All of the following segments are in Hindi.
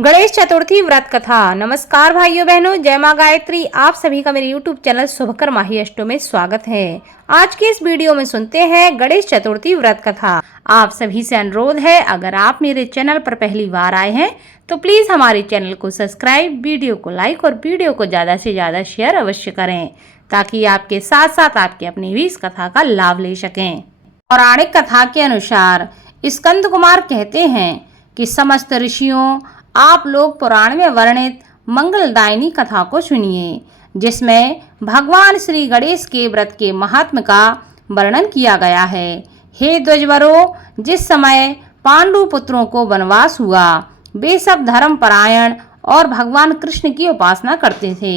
गणेश चतुर्थी व्रत कथा। नमस्कार भाइयों बहनों, जय माँ गायत्री। आप सभी का मेरे YouTube चैनल शुभकर माही अष्टो में स्वागत है। आज के इस वीडियो में सुनते हैं गणेश चतुर्थी व्रत कथा। आप सभी से अनुरोध है, अगर आप मेरे चैनल पर पहली बार आए हैं तो प्लीज हमारे चैनल को सब्सक्राइब, वीडियो को लाइक और वीडियो को ज्यादा से ज्यादा शेयर अवश्य करें, ताकि आपके साथ साथ आपके अपने भी इस कथा का लाभ ले सकें। पौराणिक कथा के अनुसार स्कंद कुमार कहते हैं कि समस्त ऋषियों, आप लोग पुराण में वर्णित मंगलदायिनी कथा को सुनिए, जिसमें भगवान श्री गणेश के व्रत के महात्म का वर्णन किया गया है। हे द्विजवरों, जिस समय पांडु पुत्रों को वनवास हुआ, वे सब धर्म परायण और भगवान कृष्ण की उपासना करते थे।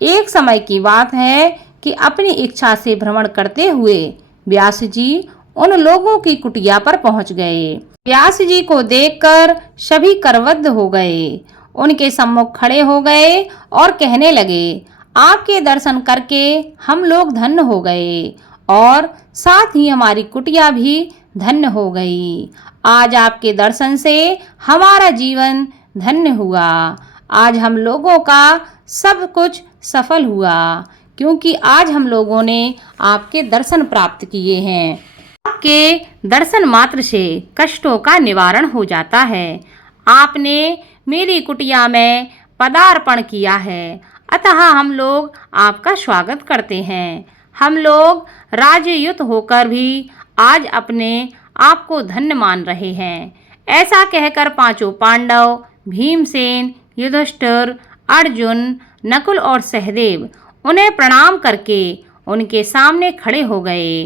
एक समय की बात है कि अपनी इच्छा से भ्रमण करते हुए व्यास जी उन लोगों की कुटिया पर पहुंच गए। व्यास जी को देखकर सभी करवद्ध हो गए, उनके सम्मुख खड़े हो गए और कहने लगे, आपके दर्शन करके हम लोग धन्य हो गए और साथ ही हमारी कुटिया भी धन्य हो गई। आज आपके दर्शन से हमारा जीवन धन्य हुआ। आज हम लोगों का सब कुछ सफल हुआ, क्योंकि आज हम लोगों ने आपके दर्शन प्राप्त किए हैं। आपके दर्शन मात्र से कष्टों का निवारण हो जाता है। आपने मेरी कुटिया में पदार्पण किया है, अतः हम लोग आपका स्वागत करते हैं। हम लोग राजयुत होकर भी आज अपने आप को धन्य मान रहे हैं। ऐसा कहकर पांचों पांडव, भीमसेन, युधिष्ठिर, अर्जुन, नकुल और सहदेव उन्हें प्रणाम करके उनके सामने खड़े हो गए।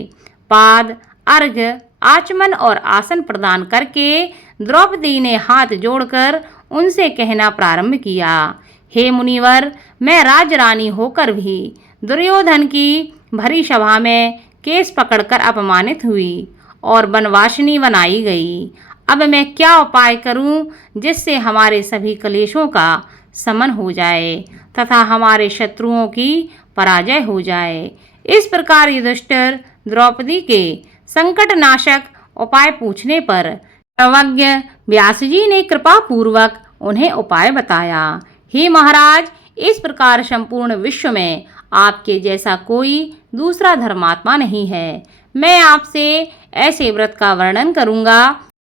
पाद, अर्घ्य, आचमन और आसन प्रदान करके द्रौपदी ने हाथ जोड़कर उनसे कहना प्रारंभ किया, हे मुनिवर, मैं राजरानी होकर भी दुर्योधन की भरी सभा में केस पकड़कर अपमानित हुई और वनवासिनी बनाई गई। अब मैं क्या उपाय करूं जिससे हमारे सभी क्लेशों का शमन हो जाए तथा हमारे शत्रुओं की पराजय हो जाए। इस प्रकार युधिष्ठिर द्रौपदी के संकट नाशक उपाय पूछने पर सर्वज्ञ व्यास जी ने कृपा पूर्वक उन्हें उपाय बताया। हे महाराज, इस प्रकार संपूर्ण विश्व में आपके जैसा कोई दूसरा धर्मात्मा नहीं है। मैं आपसे ऐसे व्रत का वर्णन करूंगा,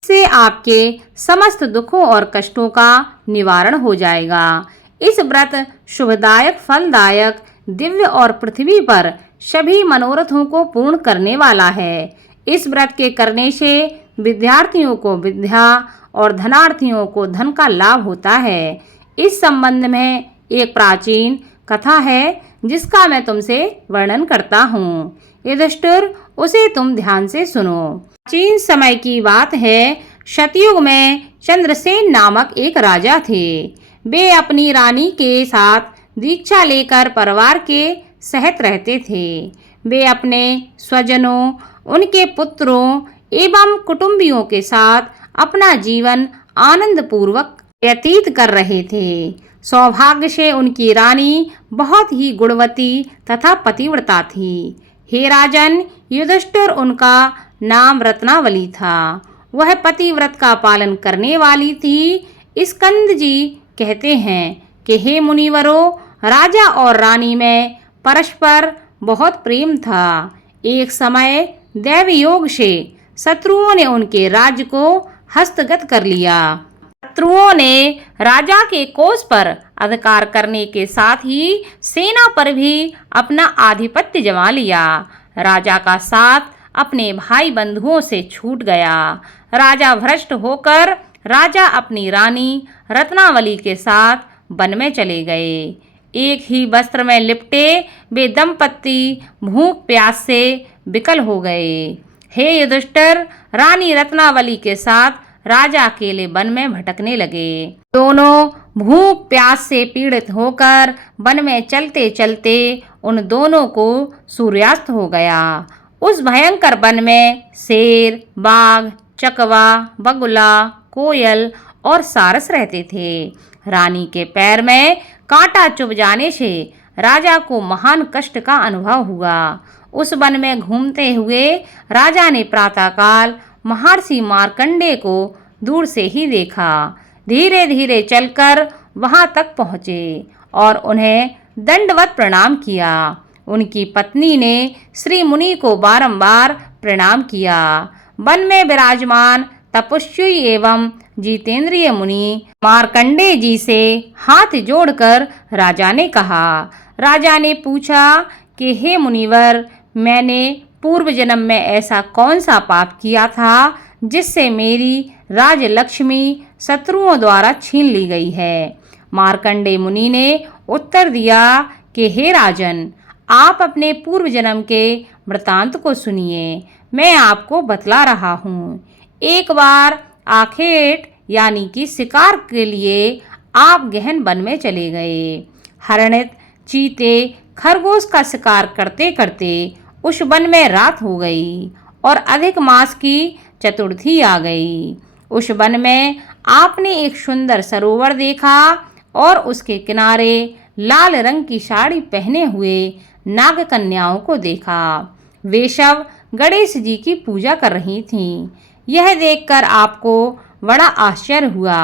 इससे आपके समस्त दुखों और कष्टों का निवारण हो जाएगा। इस व्रत शुभदायक, फलदायक, दिव्य और पृथ्वी पर सभी मनोरथों को पूर्ण करने वाला है। इस व्रत के करने से विद्यार्थियों को विद्या और धनार्थियों को धन का लाभ होता है। इस संबंध में एक प्राचीन कथा है, जिसका मैं तुमसे वर्णन करता हूँ। युधिष्ठिर, उसे तुम ध्यान से सुनो। प्राचीन समय की बात है। सतयुग में चंद्रसेन नामक एक राजा थे। वे अपनी रानी के साथ दीक्षा लेकर परिवार के सहित रहते थे। वे अपने स्वजनों, उनके पुत्रों एवं कुटुंबियों के साथ अपना जीवन आनंद पूर्वक व्यतीत कर रहे थे। सौभाग्य से उनकी रानी बहुत ही गुणवती तथा पतिव्रता थी। हे राजन, युधिष्ठिर उनका नाम रत्नावली था। वह पतिव्रत का पालन करने वाली थी। स्कंद जी कहते हैं कि हे मुनिवरों, राजा और रानी में परस्पर बहुत प्रेम था। एक समय दैव योग से शत्रुओं ने उनके राज्य को हस्तगत कर लिया। शत्रुओं ने राजा के कोष पर अधिकार करने के साथ ही सेना पर भी अपना आधिपत्य जमा लिया। राजा का साथ अपने भाई बंधुओं से छूट गया। राजा भ्रष्ट होकर राजा अपनी रानी रत्नावली के साथ वन में चले गए। एक ही वस्त्र में लिपटे वे दंपत्ति भूख प्यास से विकल हो गए। हे युधिष्ठिर, रानी रत्नावली के साथ राजा अकेले वन में भटकने लगे। दोनों भूख प्यास से पीड़ित होकर वन में चलते चलते उन दोनों को सूर्यास्त हो गया। उस भयंकर वन में शेर, बाघ, चकवा, बगुला, कोयल और सारस रहते थे। रानी के पैर में कांटा चुभ जाने से राजा को महान कष्ट का अनुभव हुआ। उस वन में घूमते हुए राजा ने प्रातःकाल महर्षि मार्कंडेय को दूर से ही देखा। धीरे धीरे चलकर वहां तक पहुँचे और उन्हें दंडवत प्रणाम किया। उनकी पत्नी ने श्री मुनि को बारंबार प्रणाम किया। वन में विराजमान तपस्वी एवं जितेंद्रिय मुनि मार्कंडेय जी से हाथ जोड़कर राजा ने कहा। राजा ने पूछा कि हे मुनिवर, मैंने पूर्व जन्म में ऐसा कौन सा पाप किया था जिससे मेरी राजलक्ष्मी शत्रुओं द्वारा छीन ली गई है। मार्कंडेय मुनि ने उत्तर दिया कि हे राजन, आप अपने पूर्व जन्म के वृतांत को सुनिए। मैं आपको बतला रहा हूँ। एक बार आखेट यानी कि शिकार के लिए आप गहन वन में चले गए। हरिणित, चीते, खरगोश का शिकार करते करते उस वन में रात हो गई और अधिक मास की चतुर्थी आ गई। उस वन में आपने एक सुंदर सरोवर देखा और उसके किनारे लाल रंग की साड़ी पहने हुए नाग कन्याओं को देखा। वे सब गणेश जी की पूजा कर रही थीं। यह देखकर आपको बड़ा आश्चर्य हुआ।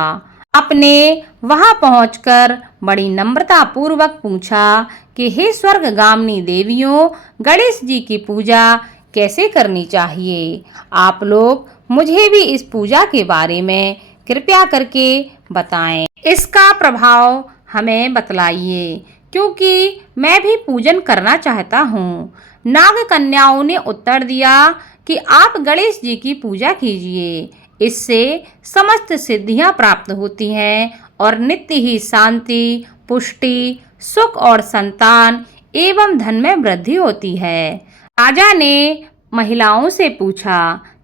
आपने वहां पहुंचकर बड़ी नम्रता पूर्वक पूछा कि हे स्वर्गगामिनी देवियों, गणेश जी की पूजा कैसे करनी चाहिए? आप लोग मुझे भी इस पूजा के बारे में कृपया करके बताएं। इसका प्रभाव हमें बतलाइए, क्योंकि मैं भी पूजन करना चाहता हूँ। नाग कन्याओं ने उत्तर दिया कि आप गणेश जी की पूजा कीजिए। इससे समस्त सिद्धियां प्राप्त होती हैं और नित्य ही शांति, पुष्टि, सुख और संतान एवं धन में वृद्धि होती है। राजा ने महिलाओं से पूछा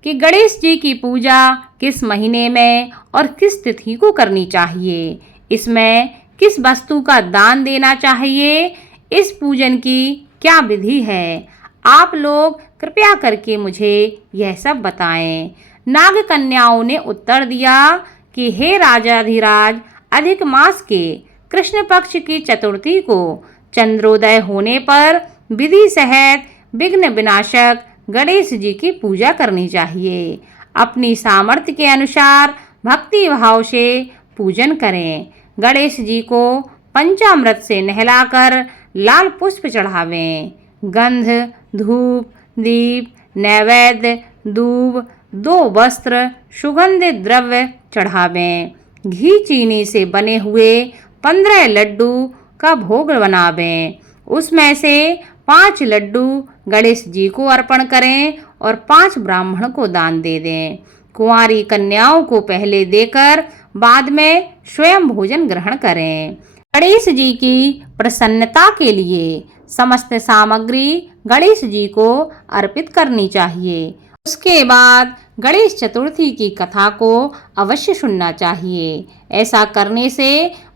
कि गणेश जी की पूजा किस महीने में और किस तिथि को करनी चाहिए? इसमें किस वस्तु का दान देना चाहिए? इस पूजन की क्या विधि है? आप लोग कृपया करके मुझे यह सब बताएं। नाग कन्याओं ने उत्तर दिया कि हे राजाधिराज, अधिक मास के कृष्ण पक्ष की चतुर्थी को चंद्रोदय होने पर विधि सहित विघ्न विनाशक गणेश जी की पूजा करनी चाहिए। अपनी सामर्थ्य के अनुसार भक्ति भाव से पूजन करें। गणेश जी को पंचामृत से नहलाकर लाल पुष्प चढ़ावें। गंध, धूप, दीप, नैवेद्य, दूब, 2 वस्त्र, सुगंधित द्रव्य चढ़ावें। घी चीनी से बने हुए 15 लड्डू का भोग बनावें। उसमें से 5 लड्डू गणेश जी को अर्पण करें और 5 ब्राह्मण को दान दे दें। कुंवारी कन्याओं को पहले देकर बाद में स्वयं भोजन ग्रहण करें। गणेश जी की प्रसन्नता के लिए समस्त सामग्री गणेश जी को अर्पित करनी चाहिए। उसके बाद गणेश चतुर्थी की कथा को अवश्य सुनना चाहिए। ऐसा करने से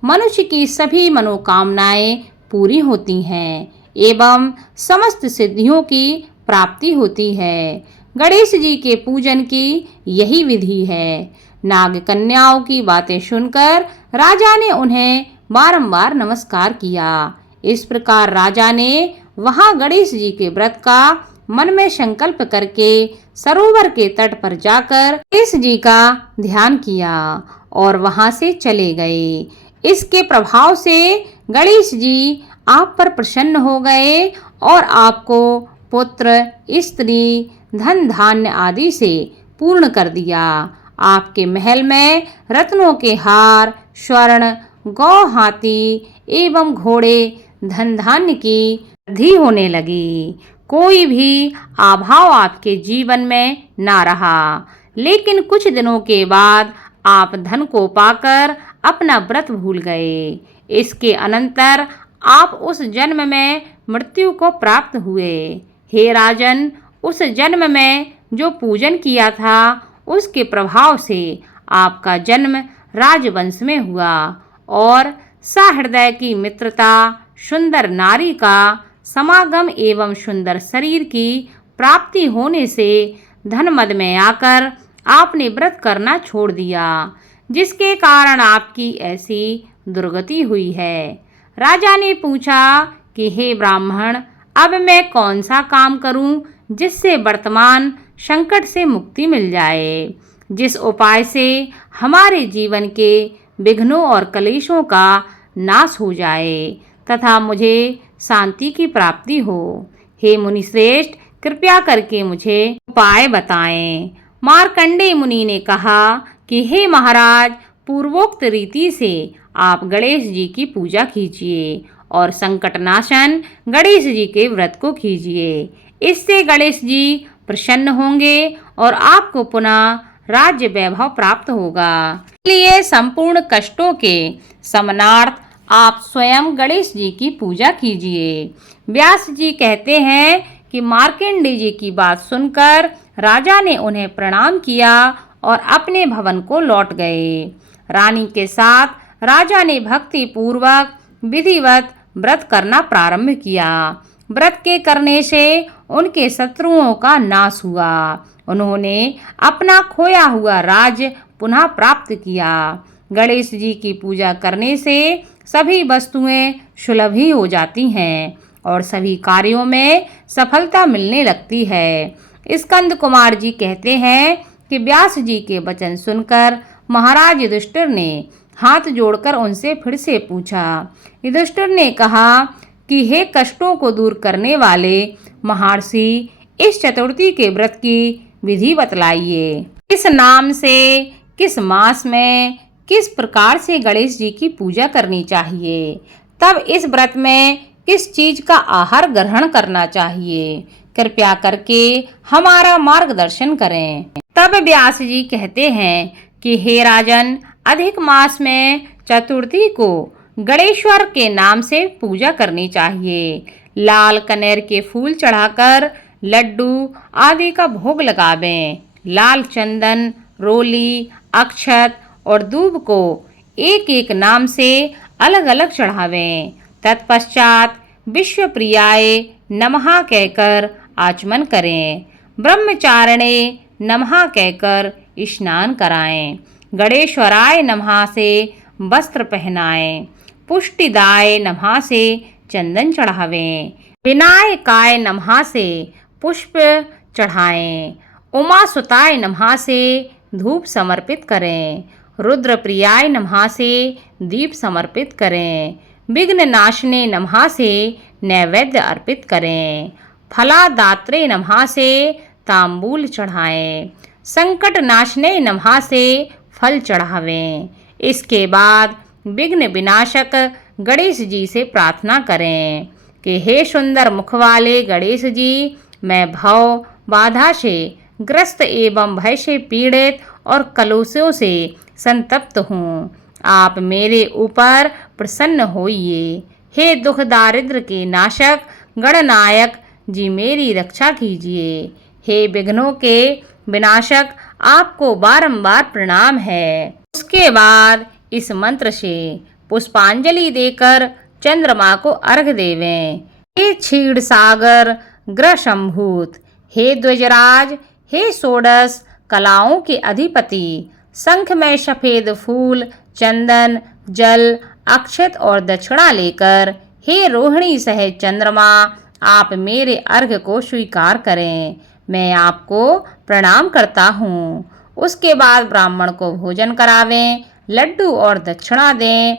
मनुष्य की सभी मनोकामनाएं पूरी होती हैं एवं समस्त सिद्धियों की प्राप्ति होती है। गणेश जी के पूजन की यही विधि है। नाग कन्याओं की बातें सुनकर राजा ने उन्हें बारंबार नमस्कार किया। इस प्रकार राजा ने वहां गणेश जी के व्रत का मन में संकल्प करके सरोवर के तट पर जाकर गणेश जी का ध्यान किया और वहां से चले गए। इसके प्रभाव से गणेश जी आप पर प्रसन्न हो गए और आपको पुत्र, स्त्री, धन धान्य आदि से पूर्ण कर दिया। आपके महल में रत्नों के हार, स्वर्ण, गौ, हाथी एवं घोड़े, धन धान्य की वृद्धि होने लगी। कोई भी अभाव आपके जीवन में ना रहा। लेकिन कुछ दिनों के बाद आप धन को पाकर अपना व्रत भूल गए। इसके अनंतर आप उस जन्म में मृत्यु को प्राप्त हुए। हे राजन, उस जन्म में जो पूजन किया था उसके प्रभाव से आपका जन्म राजवंश में हुआ और सहृदय की मित्रता, सुंदर नारी का समागम एवं सुंदर शरीर की प्राप्ति होने से धन मद में आकर आपने व्रत करना छोड़ दिया, जिसके कारण आपकी ऐसी दुर्गति हुई है। राजा ने पूछा कि हे ब्राह्मण, अब मैं कौन सा काम करूं जिससे वर्तमान संकट से मुक्ति मिल जाए, जिस उपाय से हमारे जीवन के विघ्नों और कलेशों का नाश हो जाए तथा मुझे शांति की प्राप्ति हो। हे मुनि श्रेष्ठ, कृपया करके मुझे उपाय बताएं। मार्कंडेय मुनि ने कहा कि हे महाराज, पूर्वोक्त रीति से आप गणेश जी की पूजा कीजिए और संकटनाशन गणेश जी के व्रत को कीजिए। इससे गणेश जी प्रसन्न होंगे और आपको पुनः राज्य वैभव प्राप्त होगा। इसलिए संपूर्ण कष्टों के शमनार्थ आप स्वयं गणेश जी की पूजा कीजिए। व्यास जी कहते हैं कि मार्कंडेय जी की बात सुनकर राजा ने उन्हें प्रणाम किया और अपने भवन को लौट गए। रानी के साथ राजा ने भक्ति पूर्वक विधिवत व्रत करना प्रारंभ किया। व्रत के करने से उनके शत्रुओं का नाश हुआ। उन्होंने अपना खोया हुआ राज्य पुनः प्राप्त किया। गणेश जी की पूजा करने से सभी वस्तुएं सुलभ ही हो जाती हैं और सभी कार्यों में सफलता मिलने लगती है। स्कंद कुमार जी कहते हैं कि व्यास जी के वचन सुनकर महाराज युधिष्ठिर ने हाथ जोड़कर उनसे फिर से पूछा। युधिष्ठिर ने कहा कि हे कष्टों को दूर करने वाले महर्षि, इस चतुर्थी के व्रत की विधि बतलाइए। किस नाम से, किस मास में, किस प्रकार से गणेश जी की पूजा करनी चाहिए, तब इस व्रत में किस चीज का आहार ग्रहण करना चाहिए, कृपया करके हमारा मार्गदर्शन करें। तब व्यास जी कहते हैं कि हे राजन, अधिक मास में चतुर्थी को गणेश्वर के नाम से पूजा करनी चाहिए। लाल कनेर के फूल चढ़ाकर लड्डू आदि का भोग लगावें। लाल चंदन, रोली, अक्षत और दूब को एक एक नाम से अलग अलग चढ़ावें। तत्पश्चात विश्व प्रियाय नमः कहकर आचमन करें। ब्रह्मचारिणे नमः कहकर स्नान कराएं। गणेश्वराय नमः से वस्त्र पहनाएं। पुष्टिदाय नमः से चंदन चढ़ावें। विनायकाय नमः से पुष्प चढ़ाएं। उमासुताय नमः से धूप समर्पित करें। रुद्रप्रियाय नमः से दीप समर्पित करें। विघ्ननाशिने नमः से नैवेद्य अर्पित करें। फलादात्रे नमः से तांबूल चढ़ाएं। संकटनाशिने नमः से फल चढ़ावें। इसके बाद विघ्न विनाशक गणेश जी से प्रार्थना करें कि हे सुंदर मुख वाले गणेश जी, मैं भव बाधा से ग्रस्त एवं भय से पीड़ित और कलुषों से संतप्त हूँ। आप मेरे ऊपर प्रसन्न होइए। हे दुख दारिद्र के नाशक गणनायक जी, मेरी रक्षा कीजिए। हे विघ्नों के विनाशक, आपको बारंबार प्रणाम है। उसके बाद इस मंत्र से पुष्पांजलि देकर चंद्रमा को अर्घ देवें। हे क्षीर सागर ग्रह संभूत, हे द्विजराज, हे षोडश कलाओं के अधिपति, शंख में सफेद फूल, चंदन, जल, अक्षत और दक्षिणा लेकर हे रोहिणी सहित चंद्रमा, आप मेरे अर्घ को स्वीकार करें। मैं आपको प्रणाम करता हूँ। उसके बाद ब्राह्मण को भोजन करावें, लड्डू और दक्षिणा दें।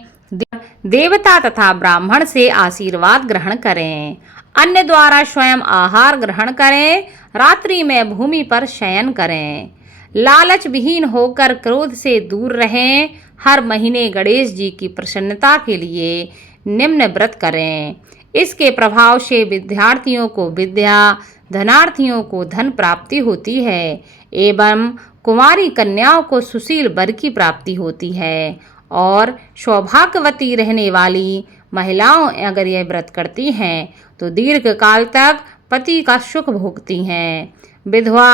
देवता तथा ब्राह्मण से आशीर्वाद ग्रहण करें। अन्य द्वारा स्वयं आहार ग्रहण करें। रात्रि में भूमि पर शयन करें। लालच विहीन होकर क्रोध से दूर रहें। हर महीने गणेश जी की प्रसन्नता के लिए निम्न व्रत करें। इसके प्रभाव से विद्यार्थियों को विद्या, धनार्थियों को धन प्राप्ति होती है एवं कुमारी कन्याओं को सुशील वर की प्राप्ति होती है। और सौभाग्यवती रहने वाली महिलाओं अगर यह व्रत करती हैं तो दीर्घ काल तक पति का सुख भोगती हैं। विधवा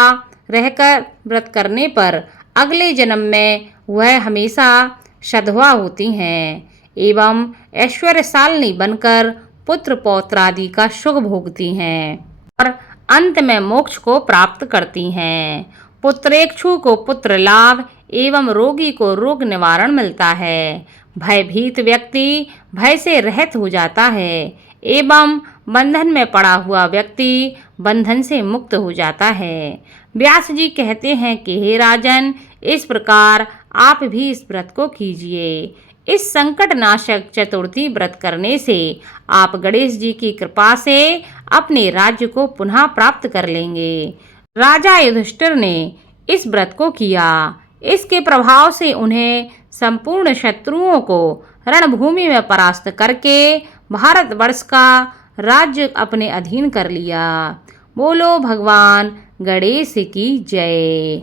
रहकर व्रत करने पर अगले जन्म में वह हमेशा सधवा होती हैं एवं ऐश्वर्यशालिनी बनकर पुत्र पौत्र आदि का सुख भोगती हैं और अंत में मोक्ष को प्राप्त करती हैं। पुत्रेक्षु को पुत्र लाभ एवं रोगी को रोग निवारण मिलता है। भयभीत व्यक्ति भय से रहित हो जाता है एवं बंधन में पड़ा हुआ व्यक्ति बंधन से मुक्त हो जाता है। व्यास जी कहते हैं कि हे राजन, इस प्रकार आप भी इस व्रत को कीजिए। इस संकट नाशक चतुर्थी व्रत करने से आप गणेश जी की कृपा से अपने राज्य को पुनः प्राप्त कर लेंगे। राजा युधिष्ठिर ने इस व्रत को किया। इसके प्रभाव से उन्हें संपूर्ण शत्रुओं को रणभूमि में परास्त करके भारतवर्ष का राज्य अपने अधीन कर लिया। बोलो भगवान गणेश की जय।